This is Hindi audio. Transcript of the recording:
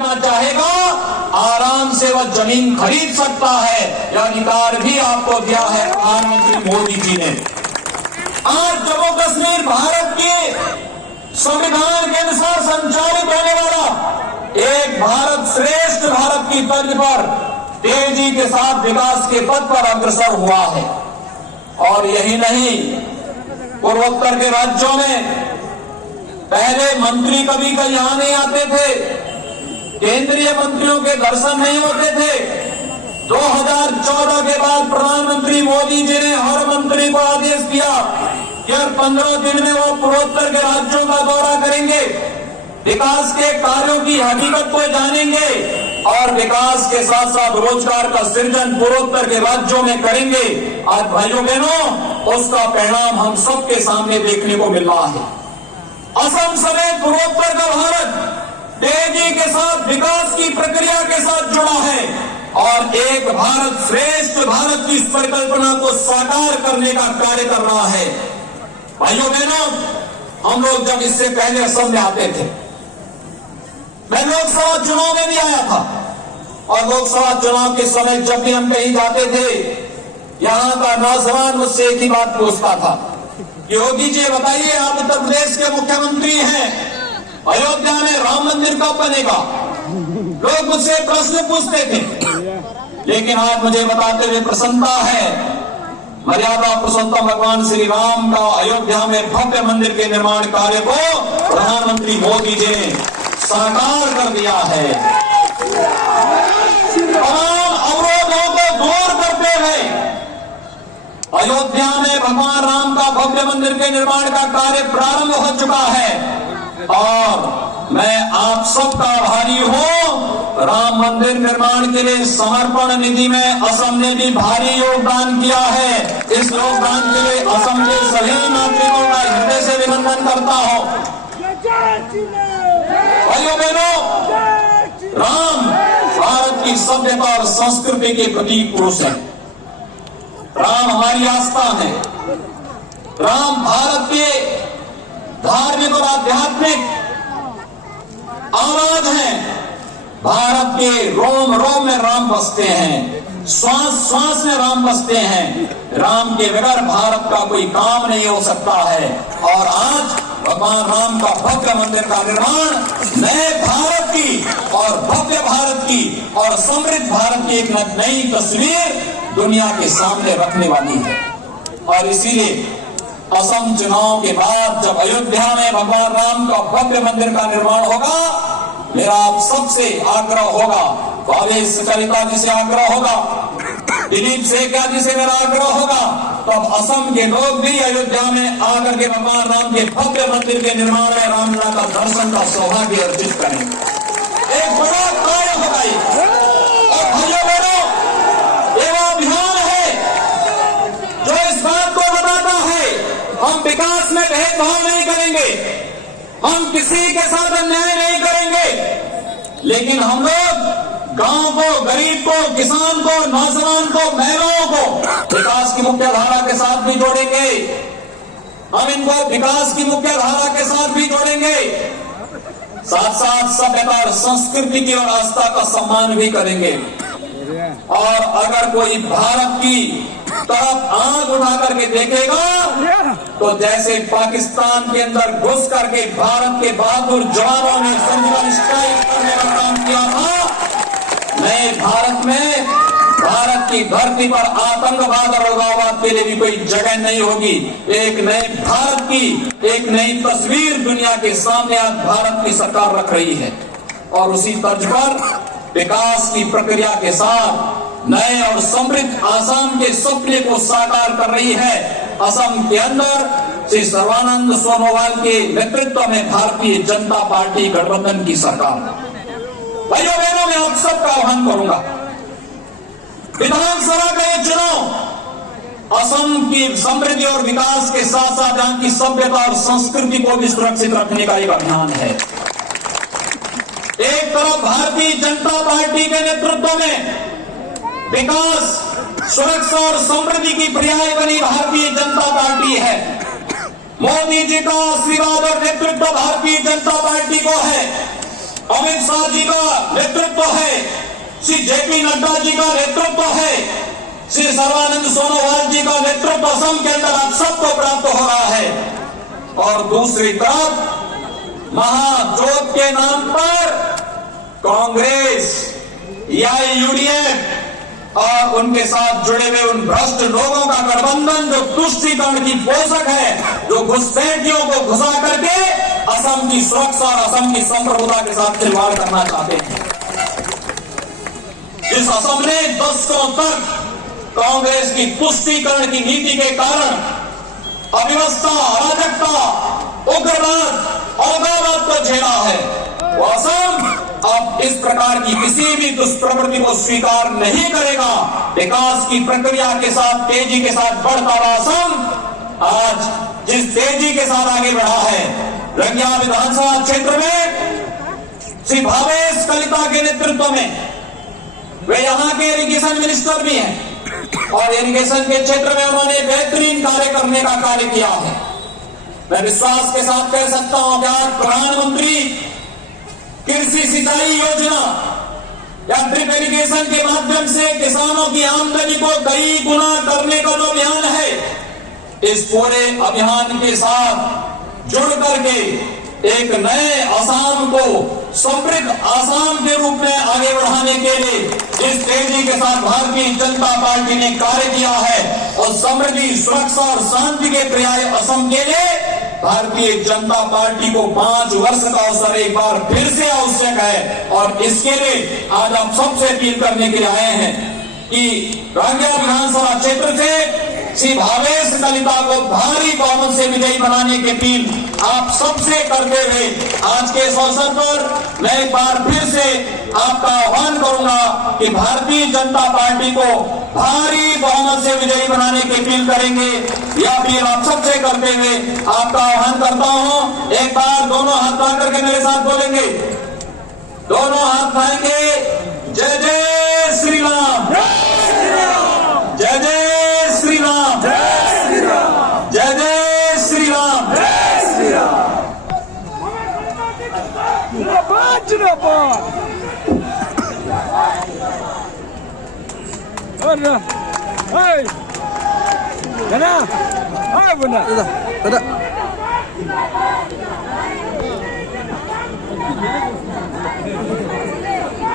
खरीदना चाहेगा आराम से वह जमीन खरीद सकता है। यह अधिकार भी आपको दिया है प्रधानमंत्री मोदी जी ने। आज जम्मू कश्मीर भारत के संविधान के अनुसार संचालित होने वाला एक भारत श्रेष्ठ भारत की तर्ज पर तेजी के साथ विकास के पथ पर अग्रसर हुआ है। और यही नहीं, पूर्वोत्तर के राज्यों में पहले मंत्री कभी कहीं यहां नहीं आते थे, केंद्रीय मंत्रियों के दर्शन नहीं होते थे। 2014 के बाद प्रधानमंत्री मोदी जी ने हर मंत्री को आदेश दिया कि हर 15 दिन में वो पूर्वोत्तर के राज्यों का दौरा करेंगे, विकास के कार्यों की हकीकत को जानेंगे और विकास के साथ साथ रोजगार का सृजन पूर्वोत्तर के राज्यों में करेंगे। आज भाइयों बहनों, उसका परिणाम हम सबके सामने देखने को मिल रहा है। असम समेत पूर्वोत्तर का भारत तेजी के साथ विकास की प्रक्रिया के साथ जुड़ा है और एक भारत श्रेष्ठ भारत की इस परिकल्पना को साकार करने का कार्य कर रहा है। भाइयों बहनों, हम लोग जब इससे पहले असम में आते थे, मैं लोकसभा चुनाव में भी आया था और लोकसभा चुनाव के समय जब भी हम कहीं जाते थे, यहां का नौजवान मुझसे एक ही बात पूछता था, योगी जी बताइए, आप उत्तर प्रदेश के मुख्यमंत्री हैं, अयोध्या में राम मंदिर कब बनेगा? लोग मुझसे प्रश्न पूछते थे। लेकिन आज मुझे बताते हुए प्रसन्नता है, मर्यादा पुरुषोत्तम भगवान श्री राम का अयोध्या में भव्य मंदिर के निर्माण कार्य को प्रधानमंत्री मोदी जी ने साकार कर दिया है। तमाम अवरोधों को दूर करते हुए अयोध्या में भगवान राम का भव्य मंदिर के निर्माण का कार्य प्रारंभ हो चुका है और मैं आप सबका आभारी हूं। राम मंदिर निर्माण के लिए समर्पण निधि में असम ने भी भारी योगदान किया है। इस योगदान के लिए असम के सभी नागरिकों का हृदय से अभिनंदन करता हूं। भाइयों बहनों, राम भारत की सभ्यता और संस्कृति के प्रतीक पुरुष है। राम हमारी आस्था है। राम भारत के धार्मिक और आध्यात्मिक आवाज है। भारत के रोम रोम में राम बसते हैं, श्वास श्वास में राम बसते हैं। राम के बगैर भारत का कोई काम नहीं हो सकता है। और आज भगवान राम का भव्य मंदिर का निर्माण नए भारत की और भव्य भारत की और समृद्ध भारत की एक नई तस्वीर दुनिया के सामने रखने वाली है। और इसीलिए असम चुनाव के बाद जब अयोध्या में भगवान राम का भव्य मंदिर का निर्माण होगा, मेरा आप सबसे आग्रह होगा, भावेश कलिता जी से आग्रह होगा, दिलीप सेकिया जी से मेरा आग्रह होगा, तब असम के लोग भी अयोध्या में आकर के भगवान राम के भव्य मंदिर के निर्माण में रामलला का दर्शन का सौभाग्य अर्जित करें। एक बड़ा कार्य होगा ये। और भाइयों बहनों, ये वो अभियान है जो इस बात को बताता है हम विकास में भेदभाव नहीं करेंगे, हम किसी के साथ अन्याय नहीं करेंगे, लेकिन हम लोग गांव को, गरीब को, किसान को, नौजवान को, महिलाओं को विकास की मुख्य धारा के साथ भी जोड़ेंगे। हम इनको विकास की मुख्य धारा के साथ भी जोड़ेंगे, साथ साथ सभ्यता और संस्कृति की और आस्था का सम्मान भी करेंगे। और अगर कोई भारत की तरफ आंख उठा करके देखेगा तो जैसे पाकिस्तान के अंदर घुस करके भारत के बहादुर जवानों ने सर्जिकल स्ट्राइक करने का काम किया था, नए भारत में भारत की धरती पर आतंकवाद और उग्रवाद के लिए भी कोई जगह नहीं होगी। एक नए भारत की एक नई तस्वीर दुनिया के सामने आज भारत की सरकार रख रही है और उसी तर्ज पर विकास की प्रक्रिया के साथ नए और समृद्ध आसाम के सपने को साकार कर रही है। असम के अंदर श्री सर्बानंद सोनोवाल के नेतृत्व में भारतीय जनता पार्टी गठबंधन की सरकार। भाइयों बहनों, मैं आप सबका आह्वान करूंगा, विधानसभा का ये चुनाव असम की समृद्धि और विकास के साथ साथ यहाँ की सभ्यता और संस्कृति को भी सुरक्षित रखने का एक अभियान है। एक तरफ भारतीय जनता पार्टी के नेतृत्व में विकास, सुरक्षा और समृद्धि की पर्याय बनी भारतीय जनता पार्टी है। मोदी जी का आशीर्वाद और नेतृत्व भारतीय जनता पार्टी को है। अमित शाह जी का नेतृत्व है, श्री जेपी नड्डा जी का नेतृत्व है, श्री सर्बानंद सोनोवाल जी का नेतृत्व असम के अंदर आप सबको प्राप्त हो रहा है। और दूसरी तरफ महाजोत के नाम पर कांग्रेस या यूडीएफ और उनके साथ जुड़े हुए उन भ्रष्ट लोगों का गठबंधन जो तुष्टीकरण की पोषक है, जो घुसपैठियों को घुसा करके असम की सुरक्षा और असम की संप्रभुता के साथ खिलवाड़ करना चाहते हैं। इस असम ने दशकों तक कांग्रेस की तुष्टीकरण की नीति के कारण अव्यवस्था, अराजकता, उग्रवाद, अलगाववाद को झेला है। वो असम अब इस प्रकार की किसी भी दुष्प्रवृत्ति को स्वीकार नहीं करेगा। विकास की प्रक्रिया के साथ, तेजी के साथ बढ़ता हुआ असम आज जिस तेजी के साथ आगे बढ़ा है, रंगिया विधानसभा क्षेत्र में श्री भावेश कलिता के नेतृत्व में, वे यहाँ के इरिगेशन मिनिस्टर भी हैं और इरिगेशन के क्षेत्र में उन्होंने बेहतरीन कार्य करने का कार्य किया है। मैं विश्वास के साथ कह सकता हूं कि आज प्रधानमंत्री कृषि सिंचाई योजना या ड्रिप इरिगेशन के माध्यम से किसानों की आमदनी को कई गुना करने का जो अभियान है, इस पूरे अभियान के साथ जुड़ करके एक नए असम को समृद्ध असम के रूप में आगे बढ़ाने के लिए जिस तेजी के साथ भारतीय जनता पार्टी ने कार्य किया है और समृद्धि, सुरक्षा और शांति के पर्याय असम के लिए भारतीय जनता पार्टी को 5 वर्ष का अवसर एक बार फिर से आवश्यक है। और इसके लिए आज आप सबसे अपील करने के लिए आए हैं कि रंगिया विधानसभा क्षेत्र से श्री भावेश कलिता को भारी बहुमत से विजयी बनाने की अपील आप सबसे करते हुए आज के इस अवसर पर मैं एक बार फिर से आपका आह्वान करूंगा कि भारतीय जनता पार्टी को भारी बहुमत से विजयी बनाने की अपील करेंगे। यह अपील आप सबसे करते हुए आपका आह्वान करता हूं। एक बार दोनों हाथ उठा करके मेरे साथ बोलेंगे, दोनों हाथ उठाएंगे, जय जय श्री राम, जय जय श्री राम, जय जय श्री राम, जय श्री राम। Ada.